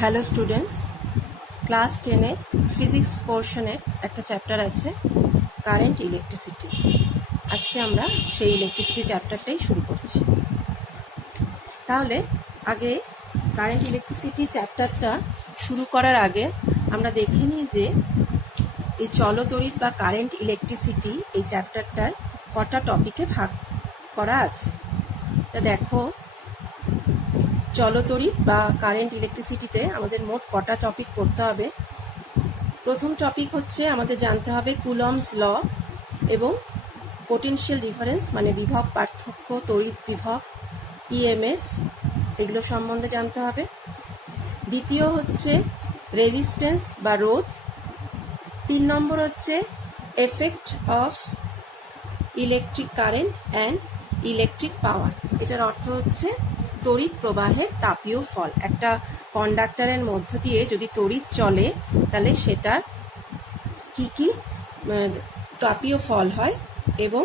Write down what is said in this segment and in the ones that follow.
Hello students, class 10-এ physics পোর্শনের একটা chapter আছে current electricity. আজকে আমরা সেই ইলেকট্রিসিটি চ্যাপ্টারটাই শুরু করছি। তাহলে আগে কারেন্ট ইলেকট্রিসিটি চ্যাপ্টারটা শুরু করার আগে আমরা দেখে নিই যে এই চলতড়িৎ বা কারেন্ট ইলেকট্রিসিটি এই চ্যাপ্টারটার কটা টপিকে ভাগ করা আছে। তা দেখো, চলতড়িৎ বা কারেন্ট ইলেকট্রিসিটিতে আমাদের মোট কটা টপিক পড়তে হবে। প্রথম টপিক হচ্ছে আমাদের জানতে হবে কুলম্বস ল এবং পোটেনশিয়াল ডিফারেন্স, মানে বিভব পার্থক্য, তড়িৎ বিভব, ইএমএফ, এগুলো সম্বন্ধে জানতে হবে। দ্বিতীয় হচ্ছে রেজিস্ট্যান্স বা রোধ। 3 নম্বর হচ্ছে effect of electric current and electric power. এটার অর্থ হচ্ছে তড়িৎ প্রবাহের তাপীয় ফল। একটা কন্ডাক্টরের মধ্য দিয়ে যদি তড়িৎ চলে তাহলে সেটার কি তাপীয় ফল হয় এবং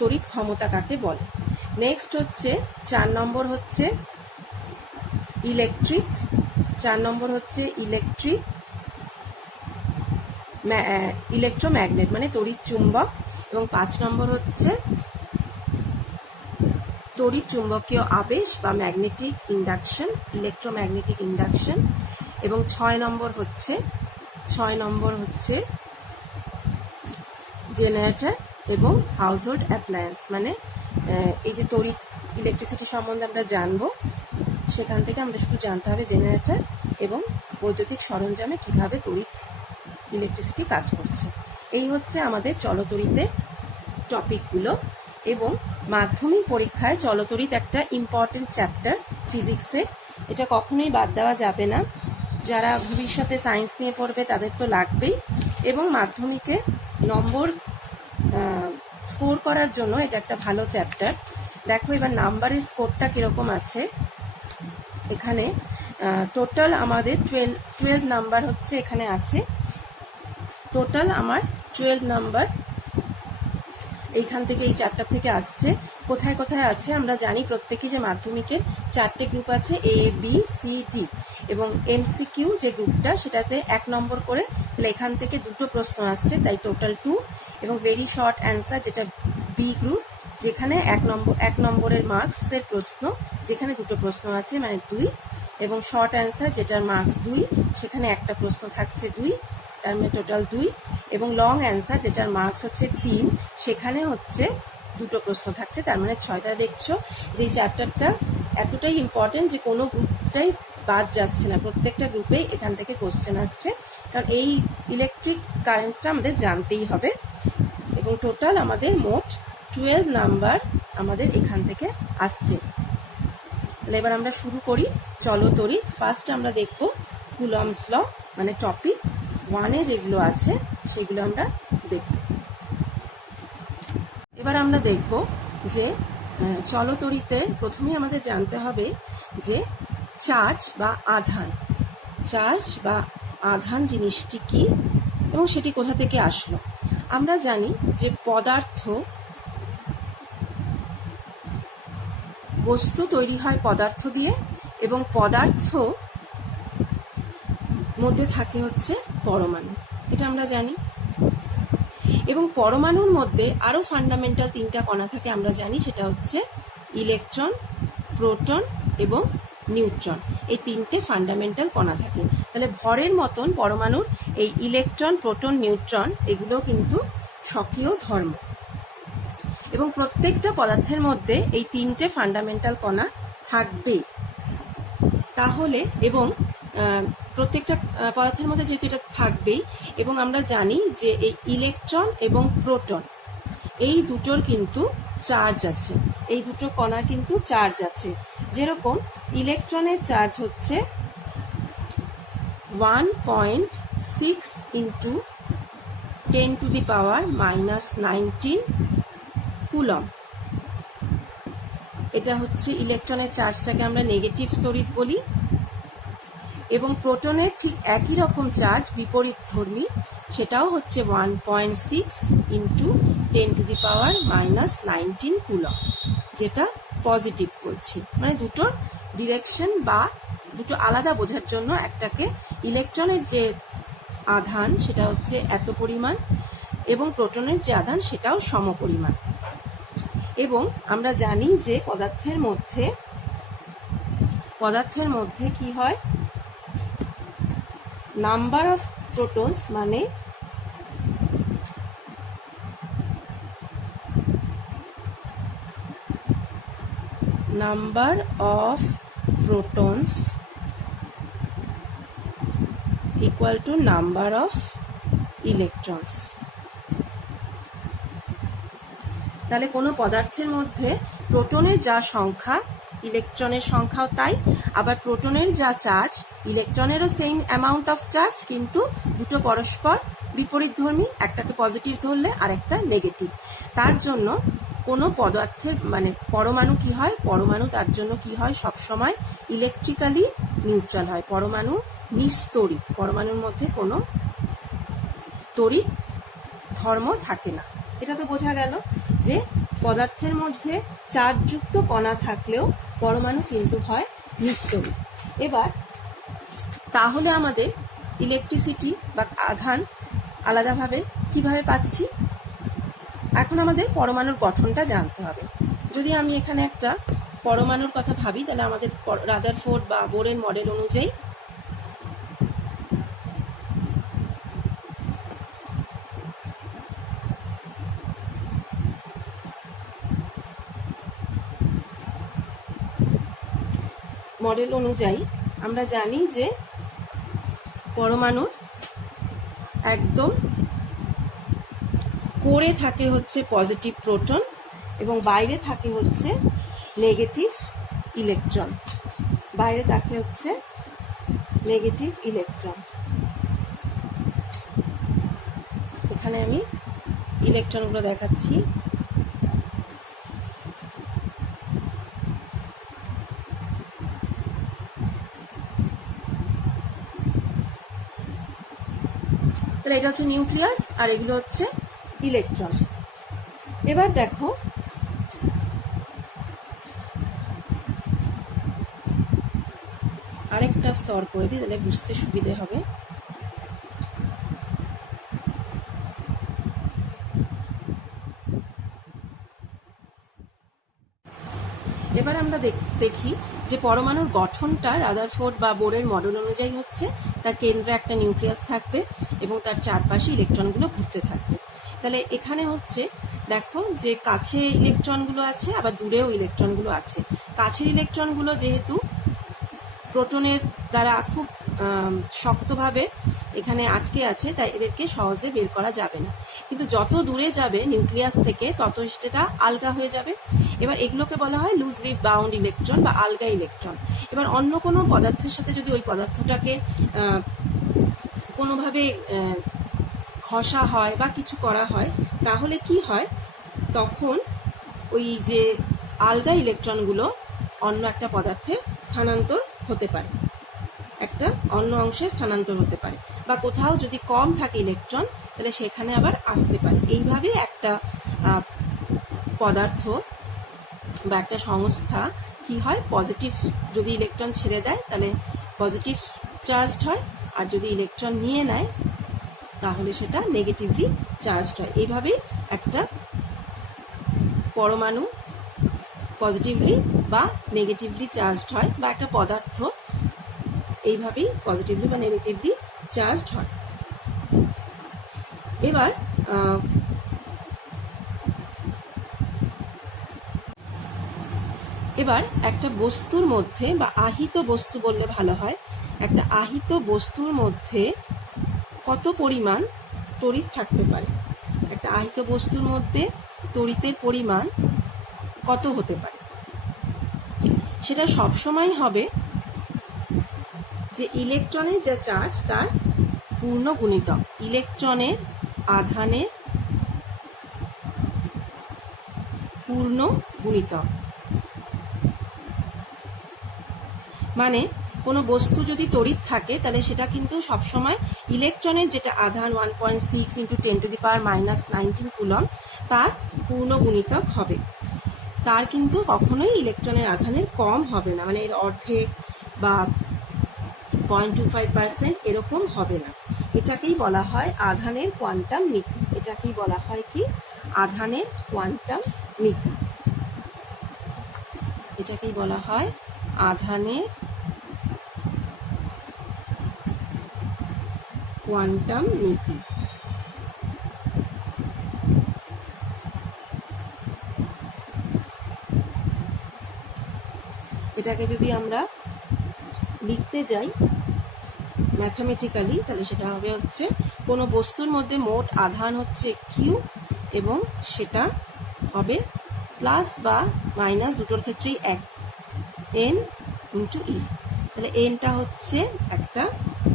তড়িৎ ক্ষমতা কাকে বলে। নেক্সট হচ্ছে 4 নম্বর হচ্ছে ইলেকট্রিক। 4 নম্বর হচ্ছে ইলেকট্রোম্যাগনেট মানে তড়িৎ চুম্বক, এবং 5 নম্বর হচ্ছে তড়িৎ চুম্বকীয় আবেশ বা ম্যাগনেটিক ইন্ডাকশন, ইলেকট্রোম্যাগনেটিক ইন্ডাকশন, এবং 6 নম্বর হচ্ছে জেনারেটর এবং হাউসহোল্ড অ্যাপ্লায়েন্স। মানে এই যে তড়িৎ ইলেকট্রিসিটি সম্বন্ধে আমরা জানবো, সেখান থেকে আমাদের শুধু জানতে হবে জেনারেটর এবং বৈদ্যুতিক সরঞ্জামে কিভাবে তড়িৎ ইলেকট্রিসিটি কাজ করছে। এই হচ্ছে আমাদের চলতড়িতের টপিকগুলো। এবং মাধ্যমিক পরীক্ষায় চলতড়িৎ একটা ইম্পর্টেন্ট চ্যাপ্টার ফিজিক্সে, এটা কখনোই বাদ দেওয়া যাবে না। যারা ভবিষ্যতে সায়েন্স নিয়ে পড়বে তাদের তো লাগবেই, এবং মাধ্যমিকে নম্বর স্কোর করার জন্য এটা একটা ভালো চ্যাপ্টার। দেখো এবার নাম্বারের স্কোরটা কীরকম আছে। এখানে টোটাল আমাদের 12 নাম্বার হচ্ছে এখানে আছে। টোটাল আমার 12 নাম্বার এইখান থেকে, এই চ্যাপ্টার থেকে আসছে। কোথায় কোথায় আছে আমরা জানি প্রত্যেকেই, যে মাধ্যমিকের 4টে গ্রুপ আছে, এ বি সি ডি, এবং এমসিকিউ যে গ্রুপটা সেটাতে 1 নম্বর করে, এখান থেকে 2টো প্রশ্ন আসছে, তাই টোটাল 2, এবং ভেরি শর্ট অ্যান্সার যেটা বি গ্রুপ, যেখানে 1 নম্বরের মার্কসের প্রশ্ন, যেখানে 2টো প্রশ্ন আছে মানে 2, এবং শর্ট অ্যান্সার যেটার মার্কস 2, সেখানে একটা প্রশ্ন থাকছে 2, তার মানে টোটাল 2, এবং লং অ্যান্সার যেটার মার্কস হচ্ছে 3, সেখানে হচ্ছে 2টো প্রশ্ন থাকছে, তার মানে 6টা। দেখছো যে এই চ্যাপ্টারটা এতটাই ইম্পর্টেন্ট যে কোনো গ্রুপটাই বাদ যাচ্ছে না, প্রত্যেকটা গ্রুপেই এখান থেকে কোশ্চেন আসছে, কারণ এই ইলেকট্রিক কারেন্টটা আমাদের জানতেই হবে। এবং টোটাল আমাদের মোট 12 নাম্বার আমাদের এখান থেকে আসছে। তাহলে এবার আমরা শুরু করি চলতড়িৎ। ফার্স্ট আমরা দেখব কুলম্বস ল, মানে টপিক 1-এ যেগুলো আছে সেগুলো আমরা দেখব। এবার আমরা দেখব যে চলতড়িতে প্রথমেই আমাদের জানতে হবে যে চার্জ বা আধান জিনিসটি কি এবং সেটি কোথা থেকে আসলো। আমরা জানি যে বস্তু তৈরি হয় পদার্থ দিয়ে, এবং পদার্থ মধ্যে থাকে হচ্ছে পরমাণু, এটা আমরা জানি। এবং পরমাণুর মধ্যে আরও ফান্ডামেন্টাল 3টা কণা থাকে আমরা জানি, সেটা হচ্ছে ইলেকট্রন, প্রোটন এবং নিউট্রন। এই 3টে ফান্ডামেন্টাল কণা থাকে। তাহলে ভরের মতন পরমাণুর এই ইলেকট্রন, প্রোটন, নিউট্রন এগুলো কিন্তু স্বকীয় ধর্ম, এবং প্রত্যেকটা পদার্থের মধ্যে এই 3টে ফান্ডামেন্টাল কণা থাকবে। তাহলে এবং প্রত্যেকটা পদার্থের মধ্যে যেহেতু এটা থাকবেই, এবং আমরা জানি যে এই ইলেকট্রন এবং প্রোটন এই দুটোর কিন্তু চার্জ আছে, এই দুটো কণার কিন্তু চার্জ আছে। যেরকম ইলেকট্রনের চার্জ হচ্ছে 1.6 × 10⁻⁻19 কুলম। এটা হচ্ছে ইলেকট্রনের চার্জটাকে আমরা নেগেটিভ তড়িৎ বলি। এবং প্রোটনের ঠিক একই রকম চার্জ বিপরীতধর্মী, সেটাও হচ্ছে 1.6 × 10⁻⁻19 কুলম, যেটা পজিটিভ বলছি, মানে দুটোর ডিরেকশন বা দুটো আলাদা বোঝার জন্য একটাকে ইলেকট্রনের যে আধান সেটা হচ্ছে এত পরিমাণ এবং প্রোটনের যে আধান সেটাও সমপরিমাণ। এবং আমরা জানি যে পদার্থের মধ্যে কি হয়, নাম্বার অফ প্রোটনস মানে number of protons equal to number of electrons। তাহলে কোনো পদার্থের মধ্যে প্রোটনের যা সংখ্যা ইলেকট্রনের সংখ্যাও তাই, আবার প্রোটনের যা চার্জ ইলেকট্রনেরও সেম অ্যামাউন্ট অফ চার্জ, কিন্তু দুটো পরস্পর বিপরীতধর্মী, একটাকে পজিটিভ ধরলে আর একটা নেগেটিভ। তার জন্য কোনো পদার্থের মানে পরমাণু কি হয়, পরমাণু তার জন্য কি হয়, সবসময় ইলেকট্রিক্যালি নিউট্রাল হয়। পরমাণু নিস্তড়িৎ, পরমাণুর মধ্যে কোনো তড়িৎ ধর্ম থাকে না। এটা তো বোঝা গেল যে পদার্থের মধ্যে চার্জযুক্ত কণা থাকলেও পরমাণু কিন্তু হয় নিস্তড়িৎ। এবার তাহলে আমাদের ইলেকট্রিসিটি বা আধান আলাদাভাবে কিভাবে পাচ্ছি, এখন আমাদের পরমাণুর গঠনটা জানতে হবে। যদি আমি এখানে একটা পরমাণুর কথা ভাবি, তাহলে আমাদের রাদারফোর্ড বা বোরের মডেল অনুযায়ী আমরা জানি যে পরমাণুর একদম কোরে থাকে হচ্ছে পজিটিভ প্রোটন এবং বাইরে থাকে হচ্ছে নেগেটিভ ইলেকট্রন। এখানে আমি ইলেকট্রনগুলো দেখাচ্ছি। তাহলে এটা হচ্ছে নিউক্লিয়াস আর এগুলো হচ্ছে ইলেকট্রন। এবার দেখো আরেকটা স্তর করে দিই, তাহলে বুঝতে সুবিধে হবে। এবার আমরা দেখি যে পরমাণুর গঠনটা রাদারফোর্ড বা বোরের মডেল অনুযায়ী হচ্ছে তার কেন্দ্রে একটা নিউক্লিয়াস থাকবে এবং তার চারপাশে ইলেকট্রনগুলো ঘুরতে থাকবে। তাহলে এখানে হচ্ছে দেখো যে কাছে ইলেকট্রনগুলো আছে আবার দূরেও ইলেকট্রনগুলো আছে। কাছের ইলেকট্রনগুলো যেহেতু প্রোটনের দ্বারা খুব শক্তভাবে এখানে আটকে আছে, তাই এদেরকে সহজে বের করা যাবে না। কিন্তু যত দূরে যাবে নিউক্লিয়াস থেকে তত সেটা আলগা হয়ে যাবে। এবার এগুলোকে বলা হয় লুজলি বাউন্ড ইলেকট্রন বা আলগা ইলেকট্রন। এবার অন্য কোনো পদার্থের সাথে যদি ওই পদার্থটাকে কোনোভাবে ঘষা হয় বা কিছু করা হয়, তাহলে কি হয়, তখন ওই যে আলগা ইলেকট্রনগুলো অন্য একটা পদার্থে স্থানান্তর হতে পারে, একটা অন্য অংশে স্থানান্তর হতে পারে, বা কোথাও যদি কম থাকে ইলেকট্রন তাহলে সেখানে আবার আসতে পারে। এইভাবে একটা পদার্থ বা একটা সংস্থা কি হয়, পজিটিভ যদি ইলেকট্রন ছেড়ে দেয় তাহলে পজিটিভ চার্জড হয়, আর যদি ইলেকট্রন নিয়ে নেয় তাহলে সেটা নেগেটিভলি চার্জড হয়। এইভাবেই একটা পরমাণু পজিটিভলি বা নেগেটিভলি চার্জড হয়, বা একটা পদার্থ এইভাবেই পজিটিভলি বা নেগেটিভলি চার্জড হয়। এবার একটা বস্তুর মধ্যে বা আহিত বস্তু বললে ভালো হয়, একটা আহিত বস্তুর মধ্যে কত পরিমাণ তড়িৎ থাকতে পারে, একটা আহিত বস্তুর মধ্যে তড়িতের পরিমাণ কত হতে পারে, সেটা সবসময় হবে যে ইলেকট্রনের যা চার্জ তার পূর্ণ গুণিতক, ইলেকট্রনের আধানের পূর্ণ গুণিতক। মানে কোনো বস্তু যদি তড়িৎ থাকে তাহলে সেটা কিন্তু সবসময় ইলেকট্রনের যেটা আধান 1.6 × 10⁻⁻19 কুলম তার পূর্ণ গুণিতক হবে। তার কিন্তু কখনোই ইলেকট্রনের আধানের কম হবে না, মানে এর অর্ধেক বা 0.25% এরকম হবে না। এটাকেই বলা হয় আধানের কোয়ান্টাম নীতি। এটাকেই বলা হয় কি? আধানের কোয়ান্টাম নীতি। এটাকেই বলা হয় আধানের কোয়ান্টাম নীতি। এটাকে যদি আমরা লিখতে যাই ম্যাথামেটিক্যালি, তাহলে সেটা হবে হচ্ছে কোনো বস্তুর মধ্যে মোট আধান হচ্ছে কিউ, এবং সেটা হবে প্লাস বা মাইনাস দুটোর ক্ষেত্রেই এক, এন ইন্টু ই। তাহলে এনটা হচ্ছে একটা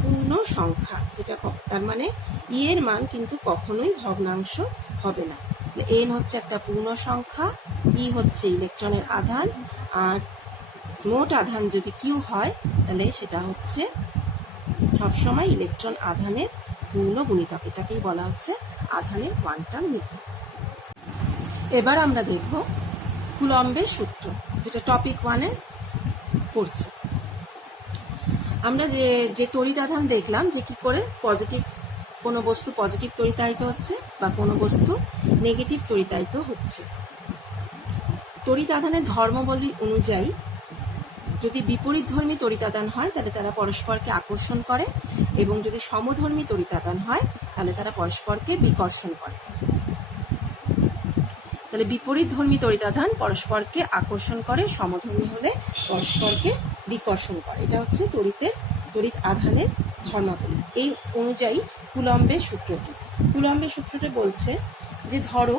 পূর্ণ সংখ্যা, যেটা তার মানে ই এর মান কিন্তু কখনোই ভগ্নাংশ হবে না। এন হচ্ছে একটা পূর্ণ সংখ্যা, ই হচ্ছে ইলেকট্রনের আধান, আর মোট আধান যদি কিউ হয় তাহলে সেটা হচ্ছে সবসময় ইলেকট্রন আধানের পূর্ণ গুণিতক। এটাকেই বলা হচ্ছে আধানের কোয়ান্টাম নীতি। এবার আমরা দেখব কুলম্বের সূত্র, যেটা টপিক 1-এ পড়ছে। আমরা যে তড়িৎ আধান দেখলাম যে কি করে পজিটিভ কোনো বস্তু পজিটিভ তড়িতায়িত হচ্ছে বা কোনো বস্তু নেগেটিভ তড়িতায়িত হচ্ছে। তড়িৎ আধানের ধর্মাবলী অনুযায়ী যদি বিপরীতধর্মী তড়িতাদান হয় তাহলে তারা পরস্পরকে আকর্ষণ করে, এবং যদি সমধর্মী তড়িতাদান হয় তাহলে তারা পরস্পরকে বিকর্ষণ করে। তাহলে বিপরীতধর্মী তড়িতাদান পরস্পরকে আকর্ষণ করে, সমধর্মী হলে পরস্পরকে বিকর্ষণ করে। এটা হচ্ছে তড়িৎ আধানের ধর্মাবলী। এই অনুযায়ী কুলম্বের সূত্রটি বলছে যে ধরো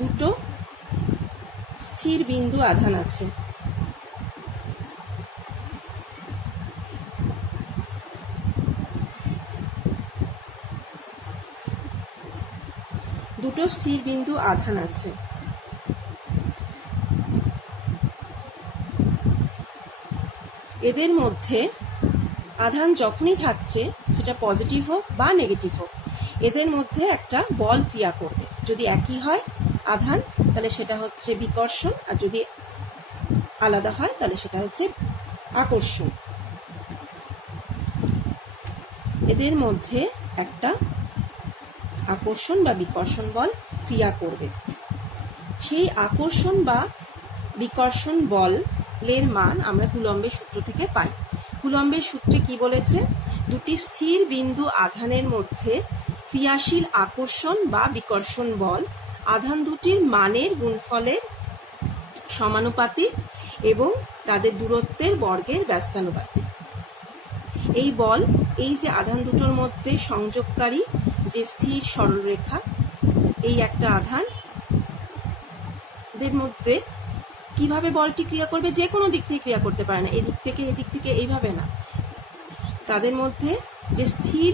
দুটো স্থির বিন্দু আধান আছে। দুটো স্থির বিন্দু আধান আছে। এদের মধ্যে আধান যখনই থাকছে, সেটা পজিটিভ হোক বা নেগেটিভ হোক, এদের মধ্যে একটা বল ক্রিয়া করবে। যদি একই হয় আধান তাহলে সেটা হচ্ছে বিকর্ষণ, আর যদি আলাদা হয় তাহলে সেটা হচ্ছে আকর্ষণ। এদের মধ্যে একটা আকর্ষণ বা বিকর্ষণ বল ক্রিয়া করবে। সেই আকর্ষণ বা বিকর্ষণ বলের মান আমরা কুলম্বের সূত্র থেকে পাই। কুলম্বের সূত্রে কি বলেছে? দুটি স্থির বিন্দু আধানের মধ্যে ক্রিয়াশীল আকর্ষণ বা বিকর্ষণ বল আধান দুটির মানের গুণফলের সমানুপাতিক এবং তাদের দূরত্বের বর্গের ব্যস্তানুপাতিক। এই বল, এই যে আধান দুটোর মধ্যে সংযোগকারী যে স্থির সরলরেখা, এই একটা আধান, এদের মধ্যে কিভাবে বলটি ক্রিয়া করবে? যে কোনো দিক থেকে ক্রিয়া করতে পারে না, এদিক থেকে এইভাবে না। তাদের মধ্যে যে স্থির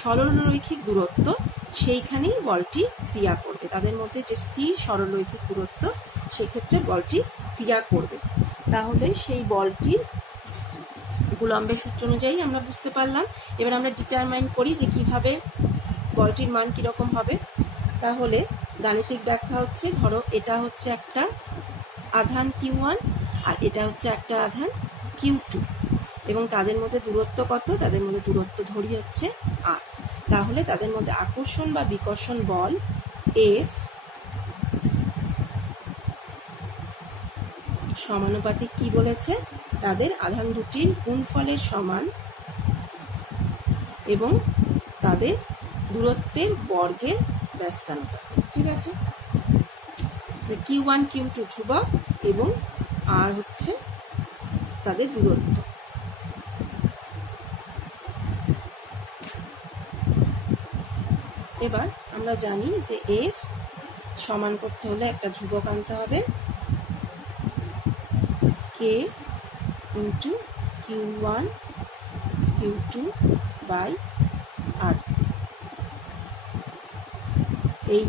সরলরৈখিক দূরত্ব, সেইখানেই বলটি ক্রিয়া করবে। তাদের মধ্যে যে স্থির সরলরৈখিক দূরত্ব, সেক্ষেত্রে বলটি ক্রিয়া করবে। তাহলে সেই বলটির কুলম্বের সূত্র অনুযায়ী আমরা বুঝতে পারলাম। এবার আমরা ডিটারমাইন করি যে কিভাবে বলটির মান কিরকম হবে। তাহলে গাণিতিক ব্যাখ্যা হচ্ছে, ধরো এটা হচ্ছে একটা আধান Q1 আর এটা হচ্ছে একটা আধান Q2, এবং তাদের মধ্যে দূরত্ব কত? তাদের মধ্যে দূরত্ব ধরি হচ্ছে R। তাহলে তাদের মধ্যে আকর্ষণ বা বিকর্ষণ বল F সমানুপাতিক কি বলেছে? তাদের আধান দুটির গুণফলের সমান এবং তাদের দূরত্বের বর্গের ব্যস্তানুপাতিক। ঠিক আছে? Q1 Q2 ধ্রুবক এবং R হচ্ছে তাদের দূরত্ব। এবার আমরা জানি যে F সমান করতে হলে একটা ধ্রুবক আনতে হবে, K into Q1 Q2 by R। এই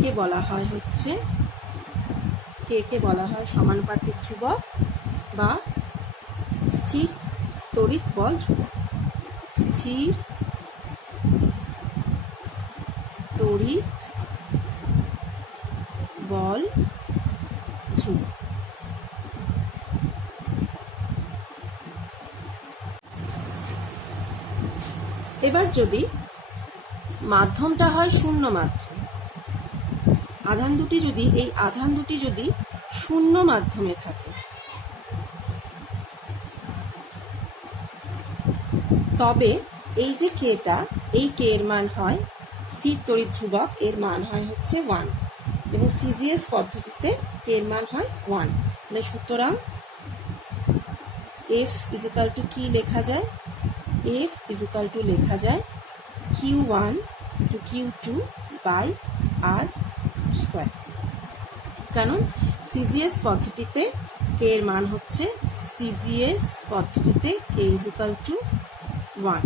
কে বলা হয় সমানুপাতিক ধ্রুবক বা স্থির তড়িৎ বল ধ্রুবক। স্থির তড়িৎ বল ধ্রুবক। এবার যদি মাধ্যমটা হয় শূন্য মাধ্যম, আধান দুটি যদি শূন্য মাধ্যমে থাকে, তবে এই যে কেটা, এই কে এর মান হয় স্থির তড়িৎ ধ্রুবক, এর মান হয় হচ্ছে 1, এবং সিজিএস পদ্ধতিতে কে এর মান হয় 1। তাহলে সুতরাং এফ ইজিক্যাল টু কি লেখা যায়? এফ ইজিক্যাল টু লেখা যায় Q1 to Q2 by R square. কারণ সিজিএস পদ্ধতিতে কে এর মান হচ্ছে, সিজিএস পদ্ধতিতে কে ইজিক্যাল টু 1।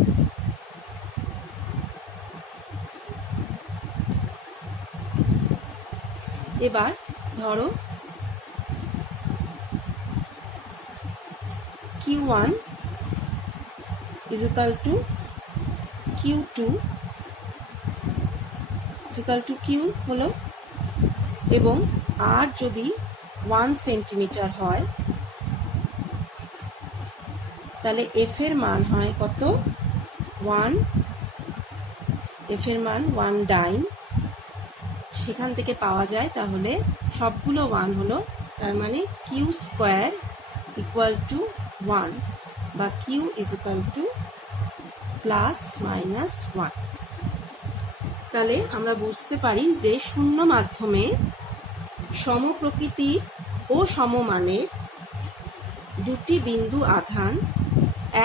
এবার ধরো Q1 equal to Q2 equal to Q হলো, এবং আর যদি 1 সেন্টিমিটার হয় তাহলে এফ এর মান হয় কত? 1, এফ এর মান 1 ডাইন, সেখান থেকে পাওয়া যায়, তাহলে সবগুলো 1 হলো, তার মানে কিউ স্কোয়ার ইকুয়াল টু 1 বা Q is equal to plus minus 1। তাহলে আমরা বুঝতে পারি যে শূন্য মাধ্যমে সমপ্রকৃতির ও সমমানের দুটি বিন্দু আধান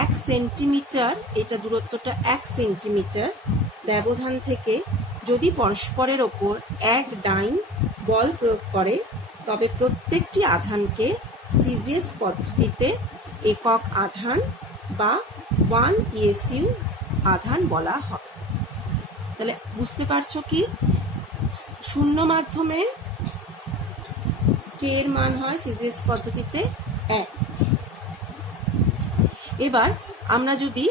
1 সেন্টিমিটার, এটা দূরত্বটা 1 সেন্টিমিটার ব্যবধান থেকে যদি পরস্পরের ওপর এক ডাইন বল প্রয়োগ করে, তবে প্রত্যেকটি আধানকে সিজিএস পদ্ধতিতে একক আধান বা 1 ESU আধান বলা হয়। তাহলে বুঝতে পারছো কি, শূন্য মাধ্যমে কে এর মান হয় সিজিএস পদ্ধতিতে 1। এবার আমরা যদি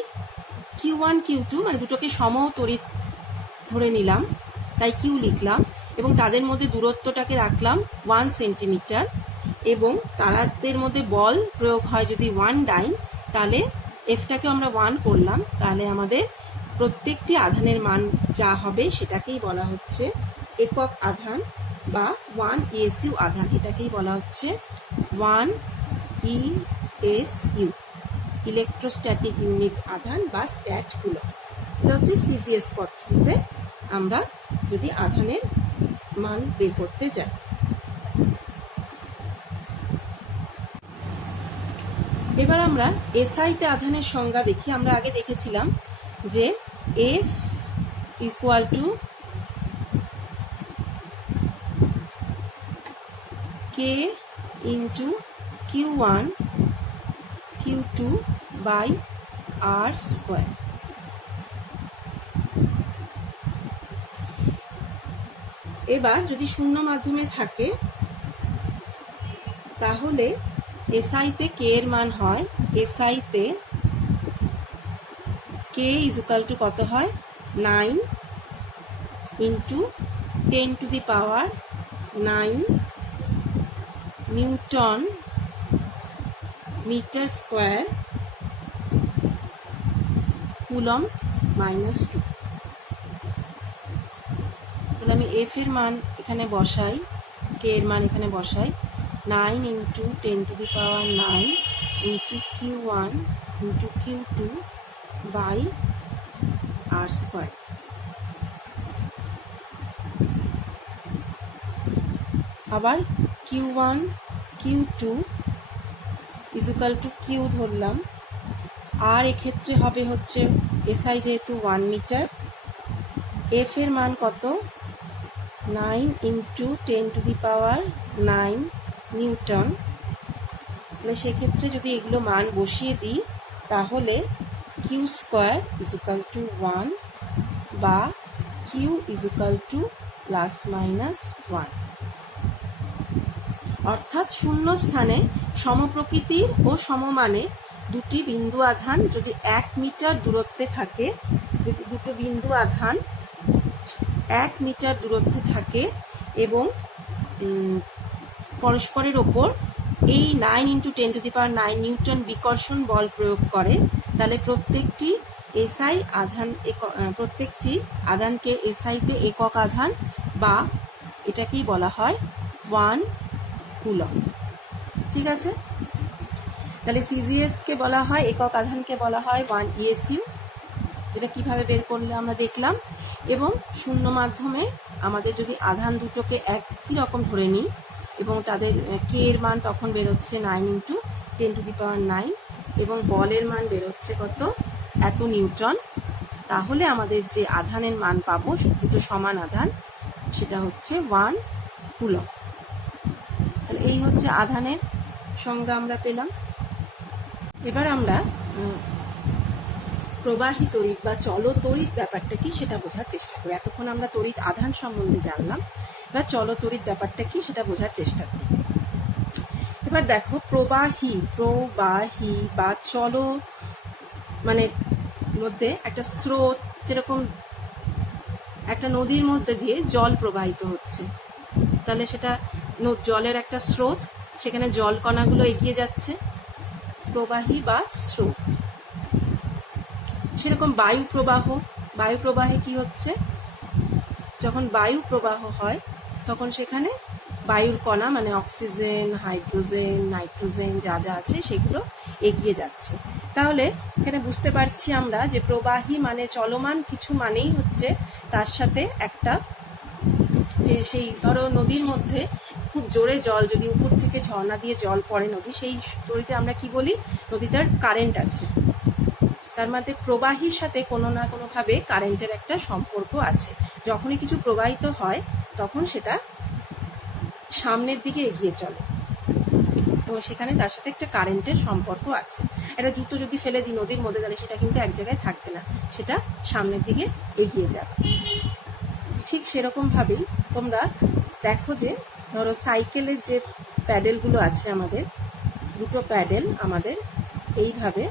Q1 Q2 মানে দুটোকে সমতড়িৎ ধরে নিলাম, তাই কিউ লিখলাম, এবং তাদের মধ্যে দূরত্বটাকে রাখলাম 1 সেন্টিমিটার, এবং তাদের মধ্যে বল প্রয়োগ হয় যদি 1 ডাইন, তাহলে এফটাকে আমরা 1 করলাম, তাহলে আমাদের প্রত্যেকটি আধানের মান যা হবে সেটাকেই বলা হচ্ছে একক আধান বা 1 ESU আধান, এটাকেই বলা হচ্ছে 1 ESU, ইলেকট্রোস্ট্যাটিক ইউনিট আধান বা স্ট্যাট কুলম্ব। এটা হচ্ছে সিজিএস পদ্ধতিতে আমরা যদি আধানের মান বের করতে যাই। এবার আমরা এসআইতে আধানের সংজ্ঞা দেখি। আমরা আগে দেখেছিলাম যে F equal to K into Q1 Q2 by R square. এবার যদি শূন্য মাধ্যমে থাকে তাহলে এসআইতে কে এর মান হয়, এসআইতে কে ইজ ইকুয়াল টু কত হয়? 9 into 10 to the power 9 newton metre square coulomb minus 2। তাহলে আমি এফ এর মান এখানে বসাই, কে এর মান এখানে বসাই, 9 into 10 to the power 9 into Q1 into Q2 by R square. আবার Q1 Q2 is equal two Q ধরলাম, আর এক্ষেত্রে হবে হচ্ছে এসআই যেহেতু 1 মিটার, এফ এর মান কত? 9 into 10 to the power 9 newton. তাহলে সেক্ষেত্রে যদি এগুলো মান বসিয়ে দিই তাহলে Q square is equal to 1 বা Q is equal to plus minus 1। অর্থাৎ শূন্য স্থানে সমপ্রকৃতির ও সমমানের দুটি বিন্দু আধান যদি 1 মিটার দূরত্বে থাকে, দুটো বিন্দু আধান 1 মিটার দূরত্বে থাকে এবং পরস্পরের ওপর এই 9 into 10 to the power 9 Newton বিকর্ষণ বল প্রয়োগ করে, তাহলে প্রত্যেকটি এসআই আধান প্রত্যেকটি আধানকে এসআইতে একক আধান বা এটাকেই বলা হয় 1 কুলম্ব। ঠিক আছে, তাহলে সিজিএস কে বলা হয় একক আধানকে বলা হয় 1 ইএসইউ, যেটা কিভাবে বের করলে আমরা দেখলাম। এবং শূন্য মাধ্যমে আমাদের যদি আধান দুটোকে একই রকম ধরে নিই এবং তাদের কে এর মান তখন বেরোচ্ছে 9 × 10⁹ এবং বলের মান বেরোচ্ছে কত, এত নিউটন, তাহলে আমাদের যে আধানের মান পাবো দুটো সমান আধান, সেটা হচ্ছে 1 কুলম্ব। তাহলে এই হচ্ছে আধানের সংজ্ঞা আমরা পেলাম। এবার আমরা প্রবাহী তড়িৎ বা চলতড়িৎ ব্যাপারটা কি সেটা বোঝার চেষ্টা করি। এতক্ষণ আমরা তড়িৎ আধান সম্বন্ধে জানলাম, বা চলতড়িৎ ব্যাপারটা কি সেটা বোঝার চেষ্টা করি। এবার দেখো, প্রবাহী বা চল মানে মধ্যে একটা স্রোত, যেরকম একটা নদীর মধ্যে দিয়ে জল প্রবাহিত হচ্ছে, তাহলে সেটা জলের একটা স্রোত, সেখানে জল কণাগুলো এগিয়ে যাচ্ছে, প্রবাহী বা স্রোত। সেরকম বায়ু প্রবাহে কি হচ্ছে, যখন বায়ু প্রবাহ হয় তখন সেখানে বায়ুর কণা মানে অক্সিজেন, হাইড্রোজেন, নাইট্রোজেন যা যা আছে সেগুলো এগিয়ে যাচ্ছে। তাহলে এখানে বুঝতে পারছি আমরা যে প্রবাহী মানে চলমান কিছু মানেই হচ্ছে তার সাথে একটা, যে সেই ধরো নদীর মধ্যে খুব জোরে জল, যদি উপর থেকে ঝর্ণা দিয়ে জল পড়ে নদী, সেই নদীতে আমরা কি বলি, নদীটার কারেন্ট আছে। তার মধ্যে প্রবাহীর সাথে কোনো না কোনোভাবে কারেন্টের একটা সম্পর্ক আছে। যখনই কিছু প্রবাহিত হয় তখন সেটা সামনের দিকে এগিয়ে চলে এবং সেখানে তার সাথে একটা কারেন্টের সম্পর্ক আছে। একটা জুতো যদি ফেলে দিই নদীর মধ্যে, তাহলে সেটা কিন্তু এক জায়গায় থাকবে না, সেটা সামনের দিকে এগিয়ে যাবে। ঠিক সেরকমভাবেই তোমরা দেখো যে ধরো সাইকেলের যে প্যাডেলগুলো আছে, আমাদের দুটো প্যাডেল আমাদের এইভাবে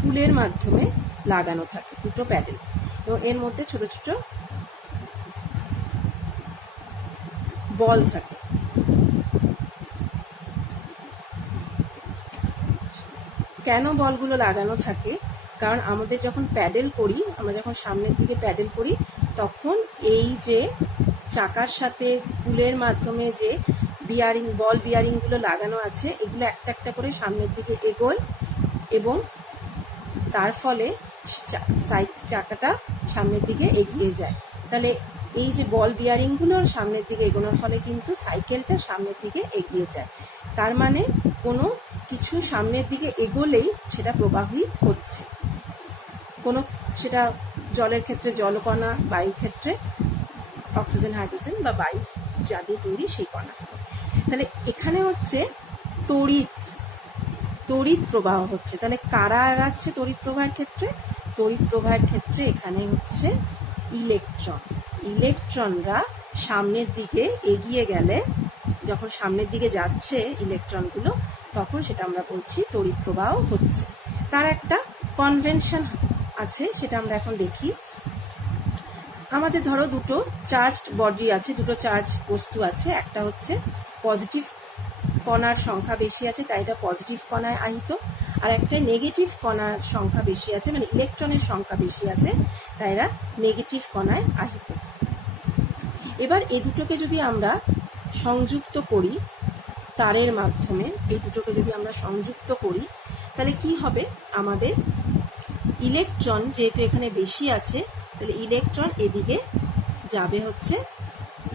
পুলের মাধ্যমে লাগানো থাকে, দুটো প্যাডেল, এবং এর মধ্যে ছোট ছোট বল থাকে। কেন বলগুলো লাগানো থাকে, কারণ আমাদের যখন প্যাডেল করি, আমরা যখন সামনের দিকে প্যাডেল করি, তখন এই যে চাকার সাথে পুলের মাধ্যমে যে বল বিয়ারিংগুলো লাগানো আছে, এগুলো একটা একটা করে সামনের দিকে এগোয় এবং তার ফলে চাকাটা সামনের দিকে এগিয়ে যায়। তাহলে এই যে বল বিয়ারিংগুলোর সামনের দিকে এগোনোর ফলে কিন্তু সাইকেলটা সামনের দিকে এগিয়ে যায়। তার মানে কোনো কিছু সামনের দিকে এগোলেই সেটা প্রবাহী হচ্ছে, কোনো সেটা জলের ক্ষেত্রে জলকণা, বায়ুর ক্ষেত্রে অক্সিজেন, হাইড্রোজেন বা বায়ু যা দিয়ে তৈরি সেই কণা। তাহলে এখানে হচ্ছে তড়িৎ প্রবাহ হচ্ছে। তাহলে কারা আগাচ্ছে তড়িৎ প্রবাহের ক্ষেত্রে? তড়িৎ প্রবাহের ক্ষেত্রে এখানে হচ্ছে ইলেকট্রনরা সামনের দিকে এগিয়ে গেলে, যখন সামনের দিকে যাচ্ছে ইলেকট্রনগুলো, তখন সেটা আমরা বলছি তড়িৎ প্রবাহ হচ্ছে। তার একটা কনভেনশন আছে, সেটা আমরা এখন দেখি। আমাদের ধরো দুটো চার্জড বডি আছে, দুটো চার্জ বস্তু আছে, একটা হচ্ছে পজিটিভ কণার সংখ্যা বেশি আছে তাই এটা পজিটিভ কণায় আহিত, আর একটা নেগেটিভ কণার সংখ্যা বেশি আছে মানে ইলেকট্রনের সংখ্যা বেশি আছে তাই এরা নেগেটিভ কণায় আহিত। এবার এই দুটোকে যদি আমরা সংযুক্ত করি তারের মাধ্যমে, এই দুটোকে যদি আমরা সংযুক্ত করি তাহলে কি হবে, আমাদের ইলেকট্রন যেহেতু এখানে বেশি আছে, তাহলে ইলেকট্রন এদিকে যাবে হচ্ছে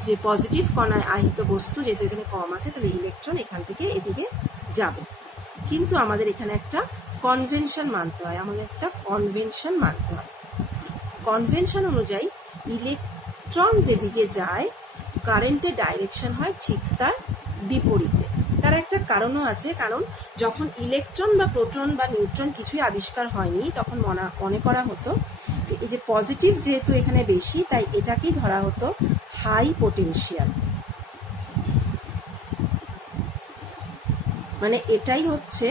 যে পজিটিভ কণায় আহিত বস্তু যেহেতু এখানে কম আছে, তাহলে ইলেকট্রন এখান থেকে এদিকে যাবে। কিন্তু আমাদের এখানে একটা কনভেনশন মানতে হয়, কনভেনশন অনুযায়ী ইলেকট্রন যেদিকে যায় কারেন্টের ডাইরেকশন হয় ঠিক তার বিপরীতে। তার একটা কারণও আছে, কারণ যখন ইলেকট্রন বা প্রোটন বা নিউট্রন কিছুই আবিষ্কার হয়নি, তখন মনে করা হতো যে এই যে পজিটিভ যেহেতু এখানে বেশি, তাই এটাকেই ধরা হতো হাই পোটেনশিয়াল, মানে এটাই হচ্ছে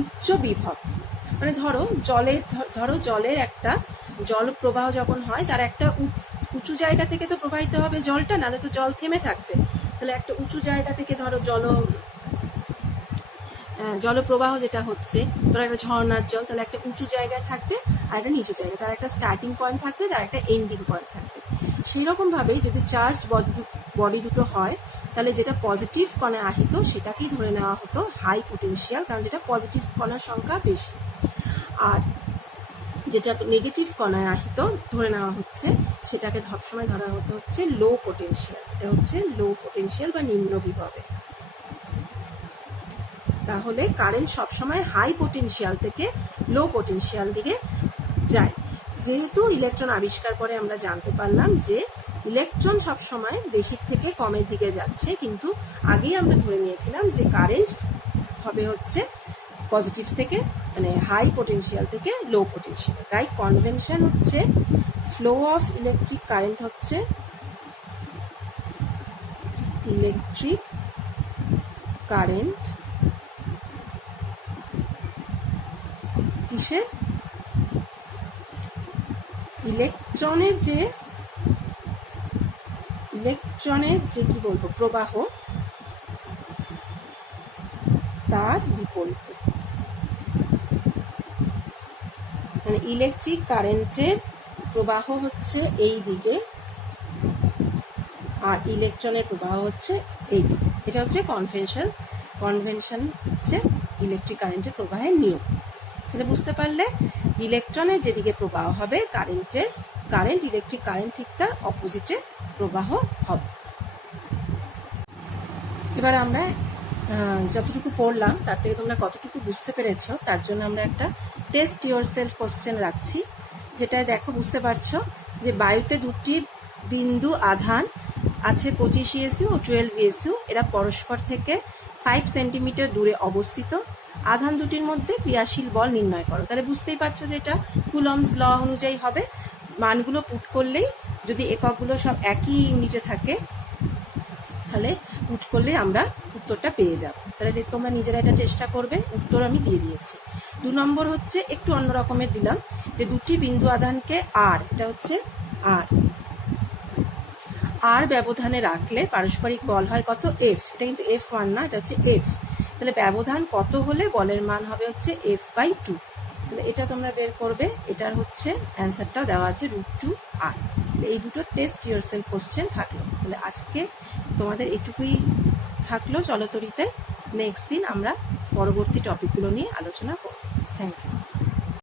উচ্চ বিভব। মানে ধরো জলের একটা জল প্রবাহ যখন হয়, তার একটা উঁচু জায়গা থেকে তো প্রবাহিত হবে জলটা, নাহলে তো জল থেমে থাকবে। তাহলে একটা উঁচু জায়গা থেকে ধরো জলপ্রবাহ যেটা হচ্ছে, ধরো একটা ঝর্ণার জল, তাহলে একটা উঁচু জায়গায় থাকবে আর একটা নিচু জায়গায়, তার একটা স্টার্টিং পয়েন্ট থাকবে, তার একটা এন্ডিং পয়েন্ট থাকবে। সেই রকমভাবেই যদি চার্জড বডি দুটো হয়, তাহলে যেটা পজিটিভ কণায় আহিত সেটাকেই ধরে নেওয়া হতো হাই পোটেনশিয়াল, কারণ যেটা পজিটিভ কণার সংখ্যা বেশি। আর যেটা নেগেটিভ কণায় আহিত ধরে নেওয়া হচ্ছে সেটাকে সবসময় ধরা হতো হচ্ছে লো পোটেনশিয়াল। এটা হচ্ছে লো পোটেনশিয়াল বা নিম্ন বিভবে। তাহলে কারেন্ট সবসময় হাই পোটেনশিয়াল থেকে লো পোটেনশিয়াল দিকে যায়। যেহেতু ইলেকট্রন আবিষ্কার করে আমরা জানতে পারলাম যে ইলেকট্রন সবসময় বেশির থেকে কমের দিকে যাচ্ছে, কিন্তু আগেই আমরা ধরে নিয়েছিলাম যে কারেন্ট হবে হচ্ছে পজিটিভ থেকে, মানে হাই পোটেনশিয়াল থেকে লো পোটেনশিয়াল। তাই কনভেনশন হচ্ছে ফ্লো অফ ইলেকট্রিক কারেন্ট হচ্ছে ইলেকট্রিক কারেন্ট কিসের, ইলেকট্রনের যে কি বলবো প্রবাহ তার বিপরীতে। মানে ইলেকট্রিক কারেন্টের প্রবাহ হচ্ছে এই দিকে আর ইলেকট্রনের প্রবাহ হচ্ছে এই দিকে। এটা হচ্ছে কনভেনশন হচ্ছে ইলেকট্রিক কারেন্টের প্রবাহের নিয়ম। তাহলে বুঝতে পারলে ইলেকট্রনের যেদিকে প্রবাহ হবে ইলেকট্রিক কারেন্ট ঠিক তার অপোজিটে প্রবাহ হবে। এবার আমরা যতটুকু পড়লাম তার থেকে তোমরা কতটুকু বুঝতে পেরেছো তার জন্য আমরা একটা টেস্ট ইয়োরসেলফ কোশ্চেন রাখছি, যেটা দেখো বুঝতে পারছো যে বায়ুতে দুটি বিন্দু আধান আছে 25 ESU ও 12 ESU, এরা পরস্পর থেকে 5 সেন্টিমিটার দূরে অবস্থিত। আধান দুটির মধ্যে ক্রিয়াশীল বল নির্ণয় করো। তাহলে বুঝতেই পারছো যে এটা কুলম্বস ল অনুযায়ী হবে। মানগুলো পুট করলেই, যদি এককগুলো সব একই ইউনিটে থাকে তাহলে পুট করলে আমরা উত্তরটা পেয়ে যাব। তাহলে তোমরা নিজেরা এটা চেষ্টা করবে। উত্তর আমি দিয়ে দিয়েছি। 2 নম্বর হচ্ছে একটু অন্য রকমের দিলাম, যে দুটি বিন্দু আধানকে এটা হচ্ছে আর ব্যবধানে রাখলে পারস্পরিক বল হয় কত, F। এটা কিন্তু F1 না, এটা হচ্ছে F। তাহলে ব্যবধান কত হলে বলের মান হবে হচ্ছে F/2। তাহলে এটা তোমরা বের করবে। এটার হচ্ছে অ্যান্সারটাও দেওয়া আছে √2R। এই দুটো টেস্ট ইয়োরসেলফ কোশ্চেন থাকলো। তাহলে আজকে তোমাদের এটুকুই থাকলো চলতরিতে। নেক্সট দিন আমরা পরবর্তী টপিকগুলো নিয়ে আলোচনা করব। Thank you.